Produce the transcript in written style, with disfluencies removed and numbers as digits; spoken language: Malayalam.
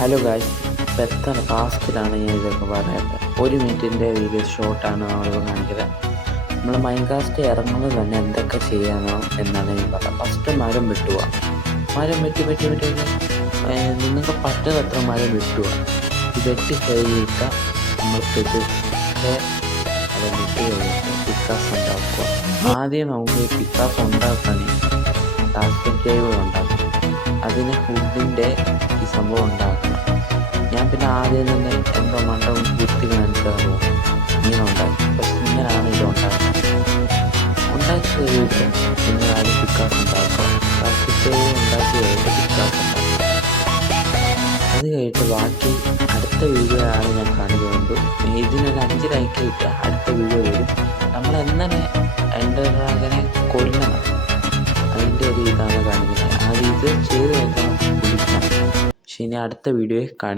ഹലോ ഗായ്സ്, ഇപ്പോൾ എത്ര ഫാസ്റ്റിലാണ് ഞാൻ ഇതൊക്കെ പറയുന്നത്. 1 മിനിറ്റിൻ്റെ വീഡിയോ ഷോർട്ടാണ് നമ്മളിപ്പോൾ കാണിക്കുന്നത്. നമ്മൾ മൈൻകാസ്റ്റ് ഇറങ്ങുന്നത് തന്നെ എന്തൊക്കെ ചെയ്യാനോ എന്നാണ് ഞാൻ പറഞ്ഞത്. ഫസ്റ്റ് മരം വെട്ടുക. മരം വെട്ടി നിങ്ങൾക്ക് പറ്റുന്നത്ര മരം വെട്ടുക. ഈ വെട്ടി കഴിഞ്ഞിട്ട് നമ്മൾ പതുക്കെ അത് വെട്ടി കഴിഞ്ഞിട്ട് പിക്കാസ് ഉണ്ടാക്കുക. ആദ്യം നമുക്ക് പിക്കാസ് ഉണ്ടാക്കാൻ ടാസ്ക് ടേബിൾ ഉണ്ടാക്കും. അതിന് ഫുഡിൻ്റെ ഈ സംഭവം ഉണ്ടാക്കണം. ഞാൻ പിന്നെ ആദ്യം തന്നെ എന്തോ മണ്ടവും കുത്തി കാണിച്ചാൽ മീനുണ്ടാക്കി. പക്ഷെ ഇങ്ങനെയാണ് ഇത് ഉണ്ടാക്കുന്നത്. ഉണ്ടാക്കി കഴിഞ്ഞിട്ട് നിങ്ങൾ ആദ്യം പിക്കാസ് ഉണ്ടാക്കുക. ടാസ്ക് ഉണ്ടാക്കി കഴിഞ്ഞിട്ട് പിക്കാസ് ഉണ്ടാക്കുക. അത് കഴിഞ്ഞിട്ട് ബാക്കി അടുത്ത വീഡിയോ ആണ് ഞാൻ കാണിക്കുന്നത്. ഇതിനൊരു 5 ലൈക്ക് ഇട്ട് അടുത്ത വീഡിയോ വരും. നമ്മൾ എങ്ങനെ എൻഡർ ഡ്രാഗനെ കൊല്ലണം അതിൻ്റെ ഒരു ഇതാണ് കാണിക്കുന്നത്. അത് ഇത് ചെയ്ത് വെക്കണം. പക്ഷെ ഇനി അടുത്ത വീഡിയോയിൽ കാണിക്കും.